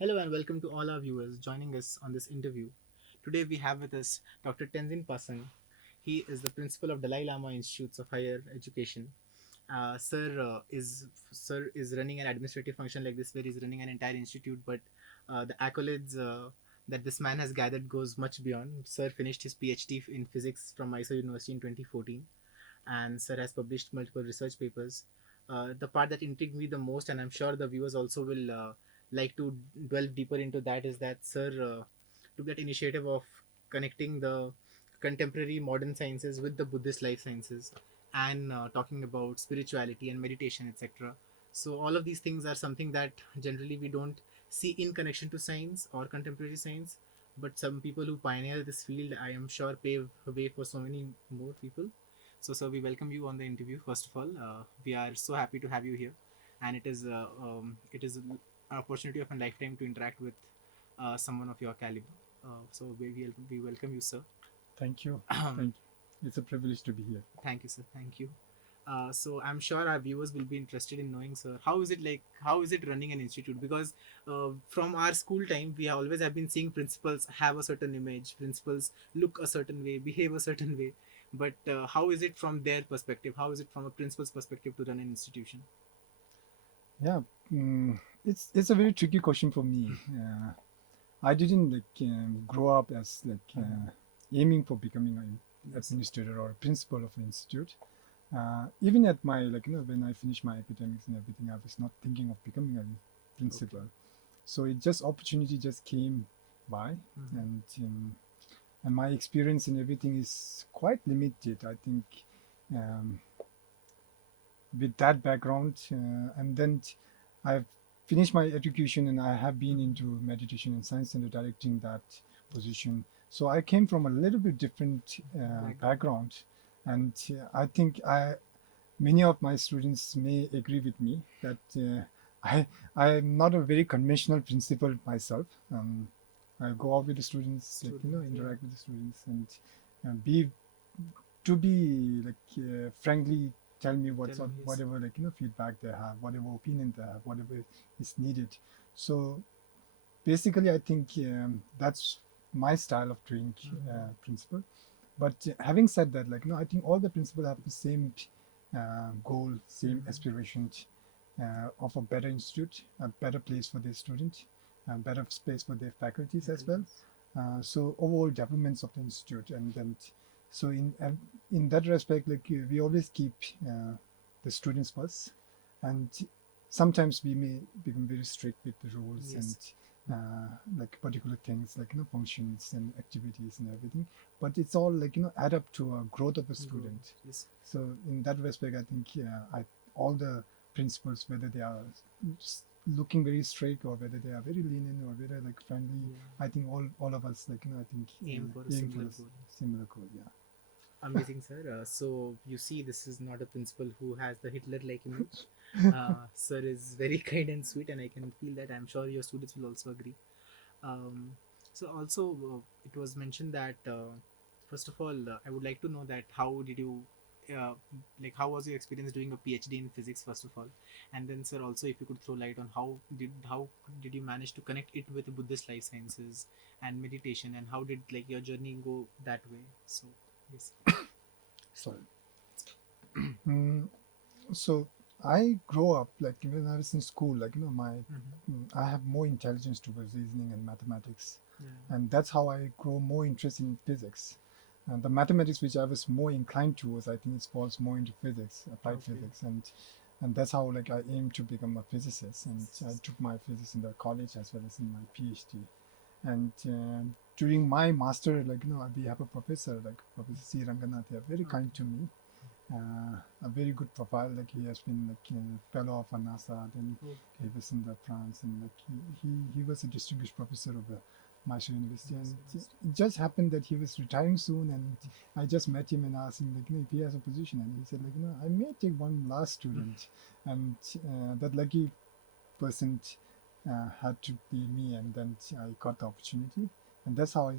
Hello and welcome to all our viewers joining us on this interview. Today we have with us Dr. Tenzin Pasang. He is the principal of Dalai Lama Institutes of Higher Education. Sir is running an administrative function like this, where he's running an entire institute. But the accolades that this man has gathered goes much beyond. Sir finished his PhD in physics from Mysore University in 2014, and Sir has published multiple research papers. The part that intrigued me the most, and I'm sure the viewers also will like to delve deeper into that, is that Sir took that initiative of connecting the contemporary modern sciences with the Buddhist life sciences, and talking about spirituality and meditation, etc. So all of these things are something that generally we don't see in connection to science or contemporary science, but some people who pioneer this field, I am sure, pave a way for so many more people. So, sir, we welcome you on the interview. First of all, we are so happy to have you here, and it is an opportunity of a lifetime to interact with someone of your caliber. So we welcome you, sir. Thank you. Thank you. It's a privilege to be here. Thank you, sir. Thank you. So I'm sure our viewers will be interested in knowing, sir, how is it like? How is it running an institute? Because from our school time, we always have been seeing principals have a certain image, principals look a certain way, behave a certain way. But how is it from their perspective? How is it from a principal's perspective to run an institution? Yeah, it's a very tricky question for me. I didn't grow up as aiming for becoming an Yes. administrator or a principal of an institute. Even at my when I finished my academics and everything, I was not thinking of becoming a Okay. principal. So it just opportunity just came by, Mm-hmm. and my experience and everything is quite limited. I think um, with that background, and then I've finished my education and I have been Mm-hmm. into meditation and science center directing that position. So I came from a little bit different Background. background, and I think many of my students may agree with me that I'm not a very conventional principal myself. I go out with the students, Students. Yeah. interact with the students, and be to be frankly tell me Tell what's me. on Yes. whatever feedback they have, whatever opinion they have, whatever is needed. So basically I think that's my style of doing Mm-hmm. principle. But having said that, I think all the principles have the same goal, same Mm-hmm. aspirations of a better institute, a better place for their students, a better space for their faculties as well. Faculties. So overall developments of the institute, and then so in that respect, we always keep the students first, and sometimes we may become very strict with the rules and Yes. particular things functions and activities and everything, but it's all add up to a growth of a Go. student. Yes. So in that respect, I think all the principles, whether they are looking very strict or whether they are very lenient or whether friendly, Yeah. I think all of us I think Aim for a aim for similar a goal. similar goal. Yeah. Amazing, sir. So you see, this is not a principal who has the Hitler-like image. Sir is very kind and sweet, and I can feel that. I'm sure your students will also agree. Um, so also, it was mentioned that first of all, I would like to know that how did you, uh, like, how was your experience doing a PhD in physics, first of all, and then, sir, also if you could throw light on how did you manage to connect it with Buddhist life sciences and meditation, and how did like your journey go that way? So yes. Sorry. Mm, so I grow up when I was in school, Mm-hmm. I have more intelligence towards reasoning and mathematics, Yeah. and that's how I grow more interest in physics. And the mathematics which I was more inclined towards, I think it falls more into physics, applied Okay. physics, and that's how I aim to become a physicist. And I took my physics in the college as well as in my PhD. And during my master, we have a professor like Professor C. Ranganath. They are very kind to Okay. me, a very good profile. Like he has been a fellow of NASA. Then Okay. he was in the France, and he was a distinguished professor of the Mysore University. Yes, And yes. it just happened that he was retiring soon, and I just met him and asked him if he has a position, and he said I may take one last student, and that lucky person had to be me, and then I got the opportunity. And that's how I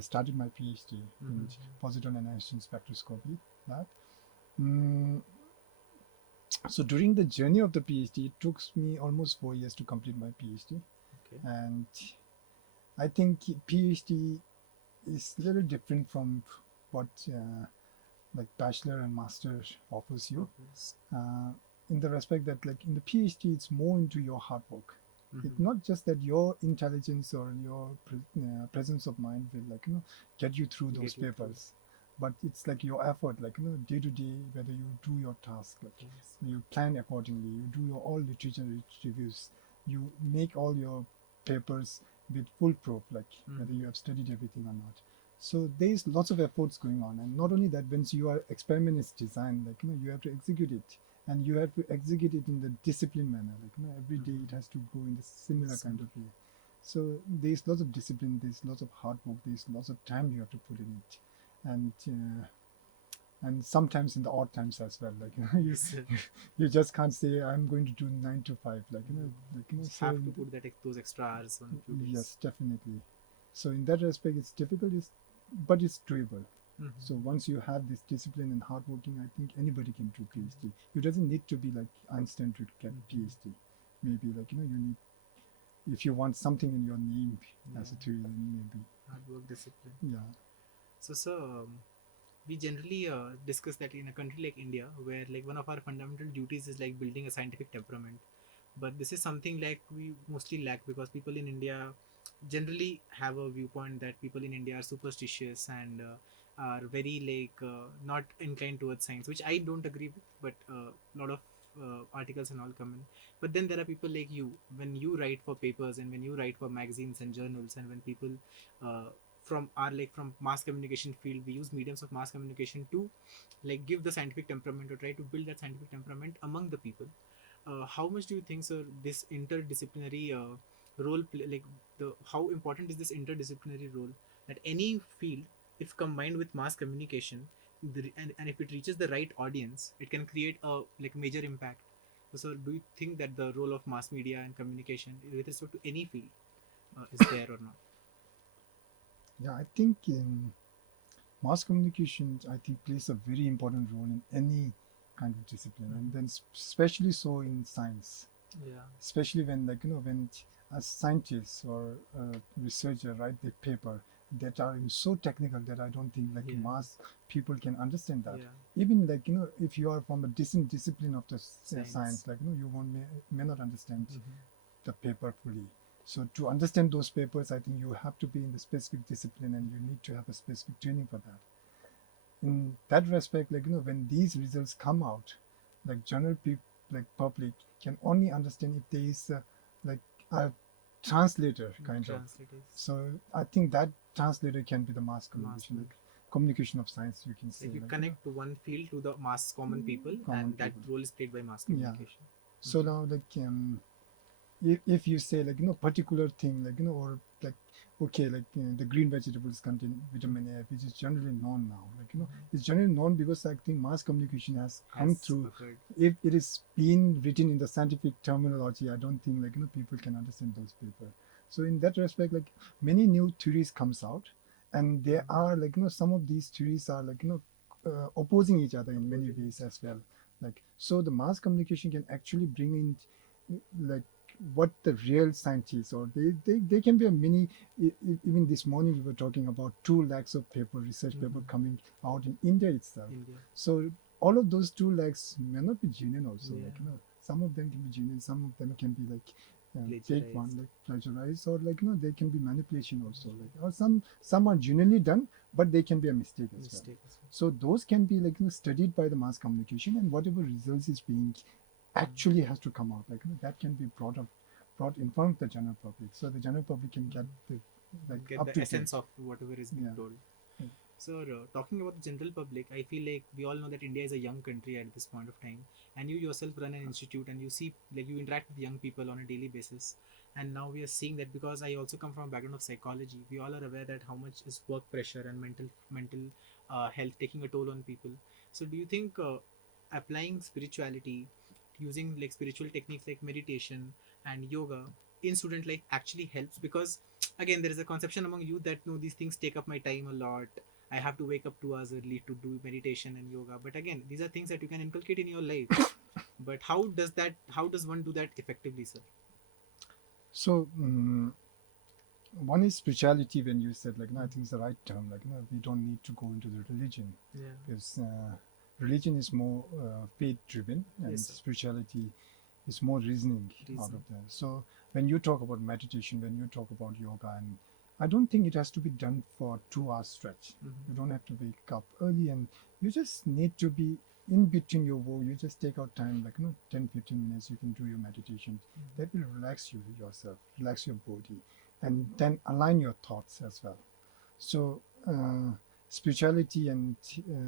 started my PhD in Mm-hmm. positron enhanced spectroscopy lab. Mm, so during the journey of the PhD, it took me almost 4 years to complete my PhD. Okay. And I think PhD is a little different from what like bachelor and master offers you, Offers. uh, in the respect that like in the PhD it's more into your hard work. It's Mm-hmm. not just that your intelligence or your presence of mind will like get you through those Get you through. papers, but it's like your effort, like day to day, whether you do your task, like Yes. you plan accordingly, you do your all literature reviews, you make all your papers with foolproof, like whether Mm-hmm. you have studied everything or not. So there's lots of efforts going on, and not only that, once your experiment is designed, like you have to execute it, and you have to execute it in the disciplined manner, like every day it Mm-hmm. has to go in the similar kind Similar. of way. So there's lots of discipline, there's lots of hard work, there's lots of time you have to put in it, and sometimes in the odd times as well, like Yes, sir. you just can't say I'm going to do 9 to 5, like No. You so have to put that those extra hours on a few days. yes, definitely. So in that respect it's difficult, but it's doable. So Mm-hmm. once you have this discipline and hard working, I think anybody can do PhD. You doesn't need to be like Einstein to get Mm-hmm. PhD. Maybe like you need, if you want something in your name Yeah. as a theory, then maybe Hard work, discipline. yeah. So, we generally discuss that in a country like India, where like one of our fundamental duties is like building a scientific temperament. But this is something like we mostly lack because people in India generally have a viewpoint that people in India are superstitious and are very like not inclined towards science, which I don't agree with. But a lot of articles and all come in. But then there are people like you, when you write for papers and when you write for magazines and journals, and when people uh, from our like from mass communication field, we use mediums of mass communication to like give the scientific temperament or try to build that scientific temperament among the people. How much do you think, sir, this interdisciplinary like the how important is this interdisciplinary role that any field, if combined with mass communication, and if it reaches the right audience, it can create a like major impact. So, do you think that the role of mass media and communication with respect to any field is there or not? Yeah, I think in mass communications, I think plays a very important role in any kind of discipline, and then Mm-hmm. especially so in science, Yeah. especially when like when a scientist or a researcher write the paper that are so technical that I don't think like Yeah. mass people can understand that. Yeah. Even like if you are from a different discipline of the science, Science. like you won't may not understand Mm-hmm. the paper fully. So to understand those papers, I think you have to be in the specific discipline and you need to have a specific training for that. In that respect, like when these results come out, like general people, like public can only understand if there is like a translator kind of. Translators. So I think that translator can be the mass Mass communication, media. like communication of science, you can It's say, like you like connect one field to the mass common people, common and that people. role is played by mass Yeah. communication. So Mm-hmm. now like if you say like particular thing, like or like okay, like the green vegetables contain vitamin A, which is generally known now, like Mm-hmm. it's generally known because I think mass communication has come Has through. occurred. If it is being written in the scientific terminology, I don't think like people can understand those people. So in that respect, like many new theories comes out, and there Mm-hmm. are like some of these theories are like opposing each other in many Opposing ways it. as well. Like so the mass communication can actually bring in like what the real scientists, or they can be a mini. Even this morning we were talking about 2 lakhs of paper, research paper Mm-hmm. coming out in India itself. India. So all of those 2 lakhs may not be genuine also, Yeah. like some of them can be genuine, some of them can be like fake one, Plagiarized. like plagiarized, or like they can be manipulation also, like or some are genuinely done, but they can be a mistake as well. Mistake as well. So those can be like studied by the mass communication, and whatever results is being actually Mm-hmm. has to come out, like that can be brought in front of the general public, so the general public can get the like Get up the to date. essence of whatever is being Yeah. told. So, talking about the general public, I feel like we all know that India is a young country at this point of time, and you yourself run an institute, and you see, like, you interact with young people on a daily basis. And now we are seeing that because I also come from a background of psychology, we all are aware that how much is work pressure and mental health taking a toll on people. So, do you think applying spirituality, using like spiritual techniques like meditation and yoga in student life actually helps? Because again, there is a conception among you that no, these things take up my time a lot. I have to wake up 2 hours early to do meditation and yoga. But again, these are things that you can inculcate in your life. But how does one do that effectively, sir? So one is spirituality. When you said like, no, I Mm. think it's the right term. Like, no, we don't need to go into the religion, Yeah. because religion is more faith driven, Yes, and sir. spirituality is more reasoning out of Reason. there. So when you talk about meditation, when you talk about yoga, and I don't think it has to be done for 2 hours stretch. Mm-hmm. You don't have to wake up early, and you just need to be in between your work. You just take out time, like, 10, 15 minutes. You can do your meditation. That will relax you yourself, relax your body, and then align your thoughts as well. So, spirituality and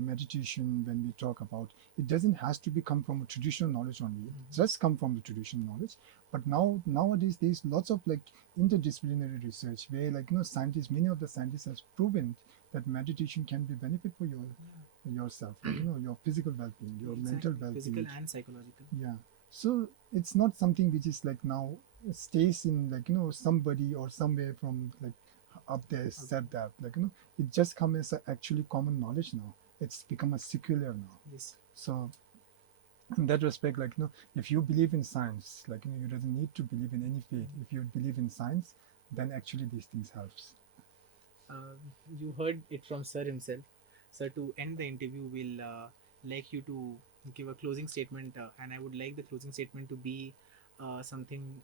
meditation, when we talk about, it doesn't has to be come from a traditional knowledge only. It Mm-hmm. does come from the traditional knowledge, but nowadays there's lots of like interdisciplinary research where, like, scientists, many of the scientists has proven that meditation can be benefit for yourself, like, your physical well-being, Yeah. your mental Exactly. Physical well-being. and psychological. Yeah. So it's not something which is like now stays in, like, somebody or somewhere from like up there Okay. said that, like, it just come as a actually common knowledge now. It's become a secular now. Yes. So in that respect, like, if you believe in science, like, you doesn't need to believe in any faith. If you believe in science, then actually these things helps. Uh, you heard it from Sir himself. Sir, to end the interview, we'll like you to give a closing statement, and I would like the closing statement to be something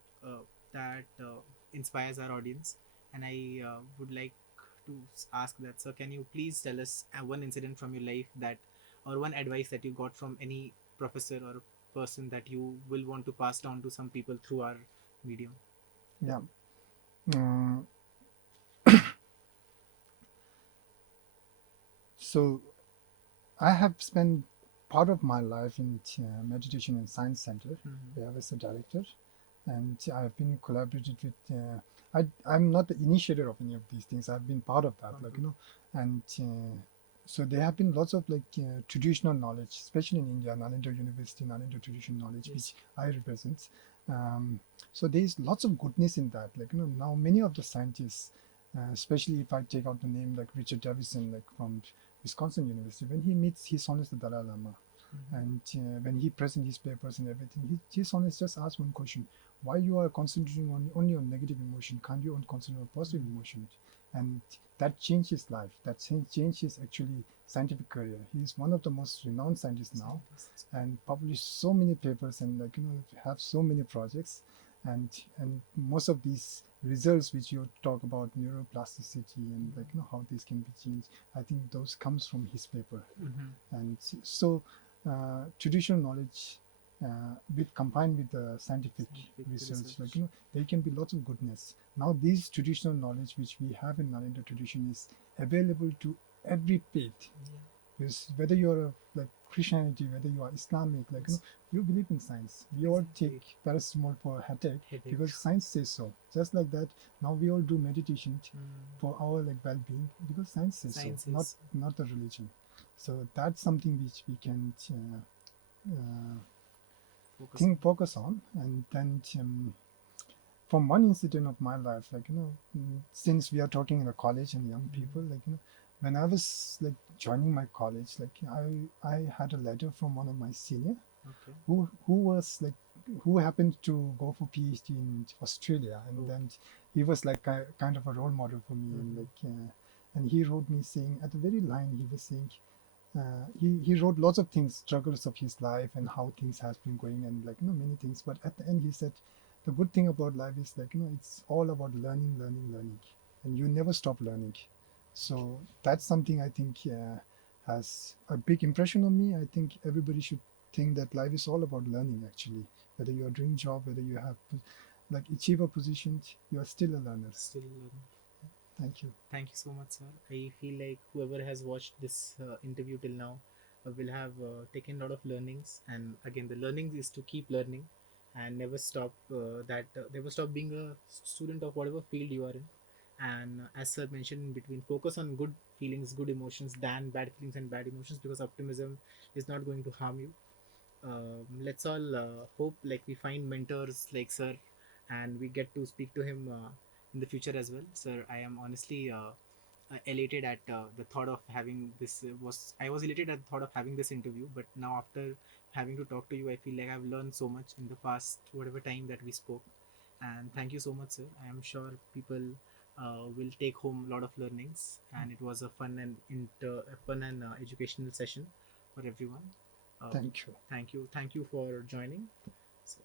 that inspires our audience. And I would like to ask that, sir, can you please tell us one incident from your life that, or one advice that you got from any professor or person that you will want to pass down to some people through our medium? Yeah. Mm, so I have spent part of my life in meditation and science center, Mm-hmm. where I was a director, and I've been collaborated with. I'm not the initiator of any of these things. I've been part of that, like, Okay. and so there have been lots of like traditional knowledge, especially in India, Nalanda University, Nalanda traditional knowledge, Yes. which I represent. Um, so there's lots of goodness in that. Like, now many of the scientists, especially if I take out the name like Richard Davison, like from Wisconsin University, when he meets His Holiness the Dalai Lama, Mm-hmm. and when he presents his papers and everything, His Holiness just asks one question: why you are concentrating on only on negative emotion? Can't you concentrate on positive emotion? And that changed his life. That changed his actually scientific career. He is one of the most renowned scientists now, Scientists. and published so many papers, and, like, have so many projects, and most of these results which you talk about neuroplasticity and, like, how this can be changed, I think those comes from his paper. Mm-hmm. And so traditional knowledge with combined with the scientific Scientific research, like, research. there can be lots of goodness. Now these traditional knowledge which we have in Nalanda tradition is available to every faith, Yeah. because whether you're like Christianity, whether you are Islamic, like, Yes. you believe in science. We all take Exactly. paracetamol for headache Headache. because science says so. Just like that, now we all do meditation Mm. for our like well-being because science says so, Science not is the religion. So that's something which we can focus on. focus on. And then from one incident of my life, like, since we are talking in the college and young people, Mm. like, when I was like joining my college, like, I had a letter from one of my senior Okay. who was like, who happened to go for PhD in Australia, and Oh. then he was like kind of a role model for me, and like, Mm-hmm. and he wrote me saying at the very line, he was saying, he wrote lots of things, struggles of his life and how things has been going, and, like, many things, but at the end he said the good thing about life is, like, it's all about learning, learning, learning, and you never stop learning. So that's something I think has a big impression on me. I think everybody should think that life is all about learning, actually. Whether you are doing job, whether you have like achieve a position, you are still a learner. Still learning. Thank you. Thank you so much, sir. I feel like whoever has watched this interview till now will have taken a lot of learnings. And again, the learning is to keep learning and never stop. Never stop being a student of whatever field you are in. And as sir mentioned in between, focus on good feelings, good emotions than bad feelings and bad emotions, because optimism is not going to harm you. Let's all hope like we find mentors like sir, and we get to speak to him in the future as well. Sir, I am honestly elated at the thought of having this was I was elated at the thought of having this interview, but now after having to talk to you, I feel like I've learned so much in the past whatever time that we spoke. And thank you so much, sir. I am sure people will take home a lot of learnings, and it was a fun and educational session for everyone. Um, Thank you. thank you for joining. So,